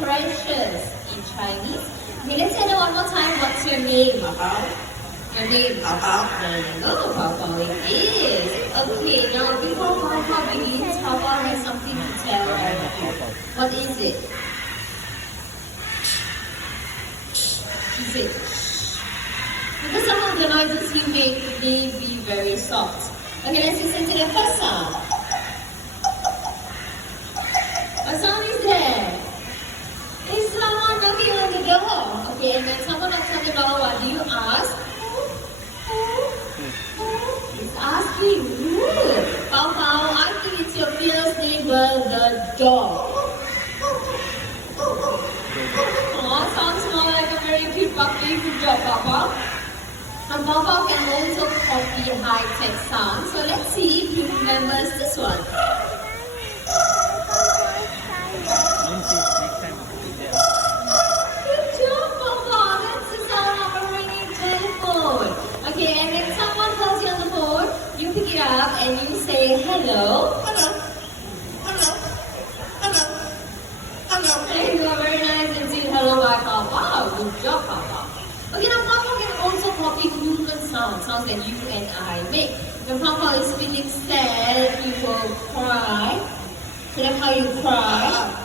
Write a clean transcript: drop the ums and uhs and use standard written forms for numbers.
precious in Chinese. Okay, let's say that one more time. What's your name, Pao? Your name, Pao. There you go, Pao. It is. Okay, now before Pao begins, Pao has something to tell you. What is it? She said, because some of the noises you make may be very soft. Okay, let's listen to the first sound. What sound is that? Is someone knocking on the door? Okay, and when someone knocks on the door, what do you ask? It's asking who? Pao Pao, I think it's your fierce neighbor, the dog. Oh, sounds more like a very cute puppy. Good job, Pao Pao. And Pao Pao can also copy high-tech sounds. So let's see if he remembers this one. Good job, Pao Pao. That's the sound of a ringing telephone. Okay, and when someone calls you on the phone, you pick it up and you say hello. Hello. Hello. Hello. Hello. There you go, very nice and say hello by Pao Pao. Good job, Pao Pao. Okay, now Pao Pao can also copy human sounds that you and I make. When Pao Pao is feeling sad, you will cry. So that's how you cry.